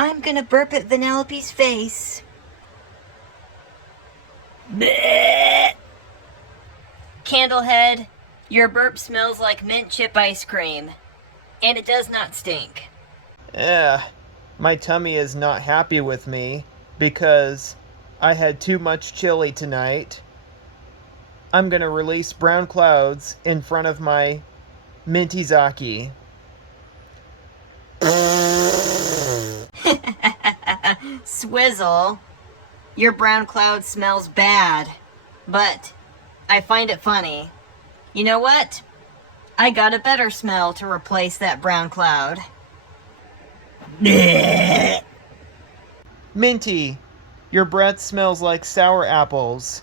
I'm gonna burp at Vanellope's face. Bleh. Candlehead, your burp smells like mint chip ice cream, and it does not stink. My tummy is not happy with me because I had too much chili tonight. I'm gonna release brown clouds in front of my Mintizaki. Swizzle, your brown cloud smells bad, but I find it funny. You know what? I got a better smell to replace that brown cloud. Bleh. Minty, your breath smells like sour apples,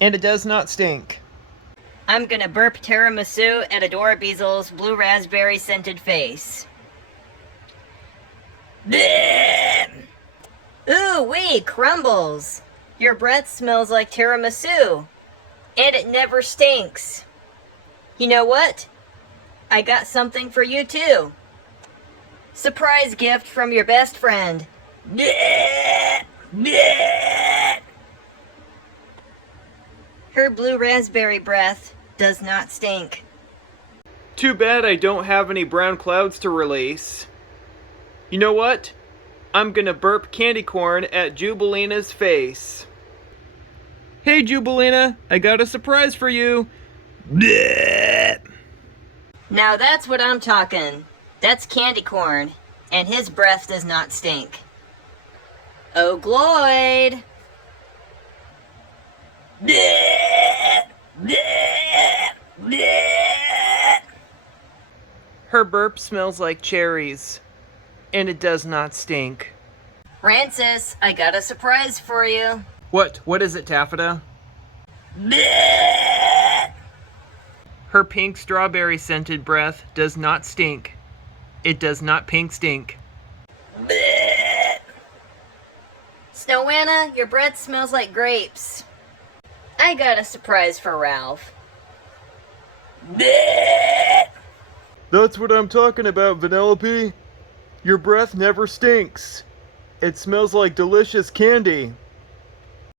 and it does not stink. I'm gonna burp tiramisu at Adora Beasel's blue raspberry scented face. Bleh. Ooh wee, Crumbles! Your breath smells like tiramisu, and it never stinks. You know what? I got something for you too. Surprise gift from your best friend. Bleh. Bleh. Her blue raspberry breath does not stink. Too bad I don't have any brown clouds to release. You know what? I'm gonna burp candy corn at Jubilina's face. Hey Jubilina, I got a surprise for you. Bleh. Now that's what I'm talking. That's candy corn, and his breath does not stink. Oh, Gloyd! Bleh. Bleh. Bleh. Her burp smells like cherries, and it does not stink. Francis, I got a surprise for you. What is it, Taffeta? Bleh. Her pink strawberry scented breath does not stink. It does not pink stink. Bleh. Snowanna, your breath smells like grapes. I got a surprise for Ralph. Bleh. That's what I'm talking about, Vanellope. Your breath never stinks. It smells like delicious candy.